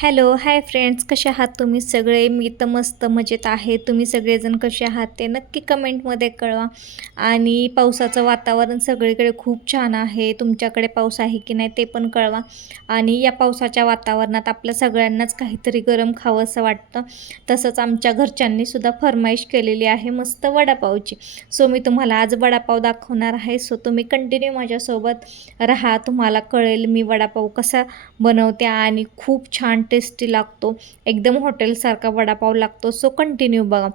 Hello, hi friends, कसे आहात तुम्ही सगळे? मी तर मस्त मजेत आहे. तुम्ही सगळेजण कसे आहात ते नक्की कमेंटमध्ये कळवा. आणि पावसाचं वातावरण सगळीकडे खूप छान आहे. तुमच्याकडे पाऊस आहे की नाही ते पण कळवा. आणि या पावसाच्या वातावरणात आपल्या सगळ्यांनाच काहीतरी गरम खावंसं वाटतं. तसंच आमच्या घरच्यांनीसुद्धा फरमाईश केलेली आहे मस्त वडापावची. सो मी तुम्हाला आज वडापाव दाखवणार आहे. सो तुम्ही कंटिन्यू माझ्यासोबत राहा. तुम्हाला कळेल मी वडापाव कसा बनवते आणि खूप छान टेस्टी लागतो. एकदम हॉटेलसारखा वडापाव लागतो. सो कंटिन्यू बघा.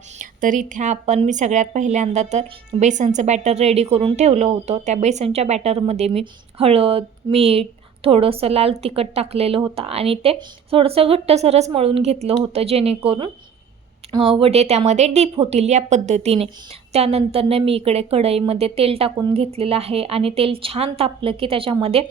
तर इथे मी सगळ्यात पहिल्यांदा तर बेसनचं बॅटर रेडी करून ठेवलं होतं. त्या बेसनच्या बॅटरमध्ये मी हळद, मीठ, थोडंसं लाल तिखट टाकलेलं होतं आणि ते थोडंसं घट्टसरच मळून घेतलं होतं, जेणेकरून वडे त्यामध्ये डीप होतील या पद्धतीने. त्यानंतरनं मी इकडे कढईमध्ये तेल टाकून घेतलेलं आहे आणि तेल छान तापलं की त्याच्यामध्ये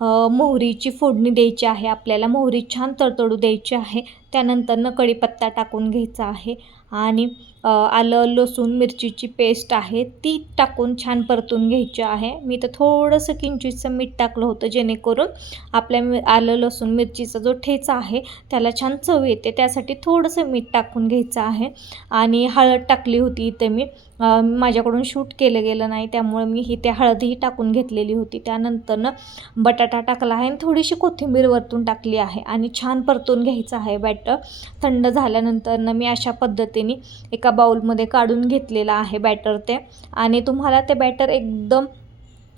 मोहरीची फोडणी द्यायची आहे. आपल्याला मोहरी छान तडतडू द्यायची आहे. त्यानंतरनं कढीपत्ता टाकून घ्यायचा आहे आणि आलं, लसूण, मिरचीची पेस्ट आहे ती टाकून छान परतून घ्यायची आहे. मी तर थोडंसं किंचितचं मीठ टाकलं होतं, जेणेकरून आपल्या आलं, लसूण, मिरचीचा जो ठेचा आहे त्याला छान चव येते. त्यासाठी थोडंसं मीठ टाकून घ्यायचं आहे. आणि हळद टाकली होती इथे मी. माझ्याकडून शूट केलं गेलं नाही, त्यामुळे मी इथे हळदही टाकून घेतलेली होती. त्यानंतरनं बटाटा टाकला आहे आणि थोडीशी कोथिंबीर वरतून टाकली आहे आणि छान परतून घ्यायचं आहे बॅटर. थंड झाल्यानंतरनं मी अशा पद्धतीने एका बाउलमध्ये काढून घेतलेलं आहे बॅटर ते. आणि तुम्हाला ते बॅटर एकदम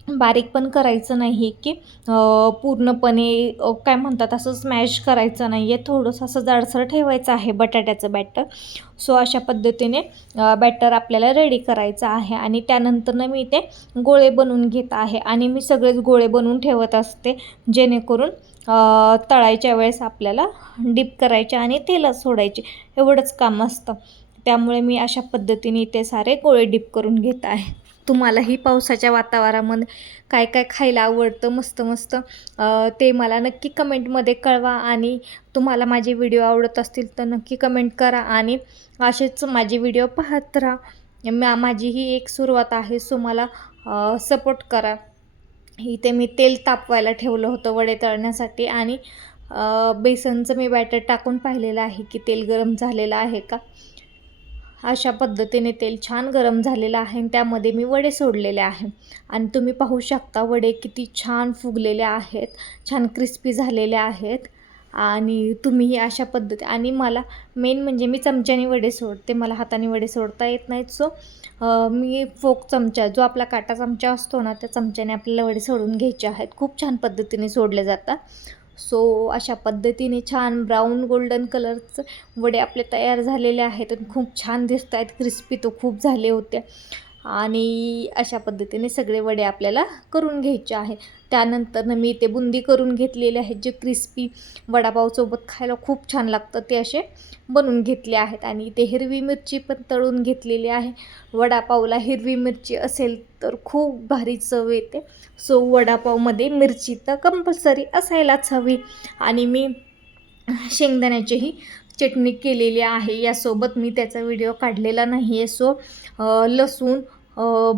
बारीक पण करायचं नाही की पूर्णपणे काय म्हणतात असं स्मॅश करायचं नाही आहे. थोडंसं असं जाडसर ठेवायचं आहे बटाट्याचं बॅटर. सो अशा पद्धतीने बॅटर आपल्याला रेडी करायचं आहे. आणि त्यानंतरनं मी ते गोळे बनवून घेत आहे आणि मी सगळेच गोळे बनवून ठेवत असते, जेणेकरून तळायच्या वेळेस आपल्याला डीप करायचे आणि तेलात सोडायचे, एवढंच काम असतं. त्यामुळे मी अशा पद्धतीने ते सारे गोळे डीप करून घेत आहे. तुम्हालाही पावसाच्या वातावरणामध्ये काय काय खायला आवडतं मस्त मस्त ते मला नक्की कमेंटमध्ये कळवा. आणि तुम्हाला माझे व्हिडिओ आवडत असतील तर नक्की कमेंट करा आणि असेच माझे व्हिडिओ पाहत राहा. माझी ही एक सुरुवात आहे. सो मला सपोर्ट करा. इथे मी तेल तापवायला ठेवलं होतं वडे तळण्यासाठी आणि बेसनचं मी बॅटर टाकून पाहिलेलं आहे की तेल गरम झालेलं आहे का. अशा पद्धतीने तेल छान गरम झालेलं आहे आणि त्यामध्ये मी वडे सोडलेले आहे. आणि तुम्ही पाहू शकता वडे किती छान फुगलेले आहेत, छान क्रिस्पी झालेले आहेत. आणि तुम्हीही अशा पद्धती. आणि मला मेन म्हणजे मी चमच्याने वडे सोडते, मला हाताने वडे सोडता येत नाहीत. सो मी फोक चमचा, जो आपला काटा चमचा असतो ना, त्या चमच्याने आपल्याला वडे सोडून घ्यायचे आहेत. खूप छान पद्धतीने सोडले जातात. सो अशा पद्धतीने छान ब्राऊन गोल्डन कलरचं वडे आपले तयार झालेले आहेत आणि खूप छान दिसत आहेत. क्रिस्पी तो खूप झाले होते. आणि अशा पद्धतीने सगळे वडे आपल्याला करून घ्यायचे आहे. त्यानंतरनं मी ते बुंदी करून घेतलेले आहेत, जे क्रिस्पी वडापावसोबत खायला खूप छान लागतं, ते असे बनवून घेतले आहेत. आणि इथे हिरवी मिरची पण तळून घेतलेली आहे. वडापावला हिरवी मिरची असेल तर खूप भारी चव येते. सो वडापावमध्ये मिरची तर कंपल्सरी असायलाच हवी. आणि मी शेंगदाण्याचीही चटणी केलेली आहे यासोबत. मी त्याचा व्हिडिओ काढलेला नाही आहे. सो लसूण,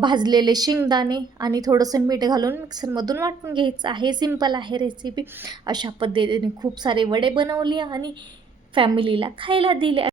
भाजलेले शेंगदाणे आणि थोडंसं मीठ घालून मिक्सरमधून वाटून घ्यायचं आहे. सिंपल आहे रेसिपी. अशा पद्धतीने खूप सारे वडे बनवले आणि फॅमिलीला खायला दिले.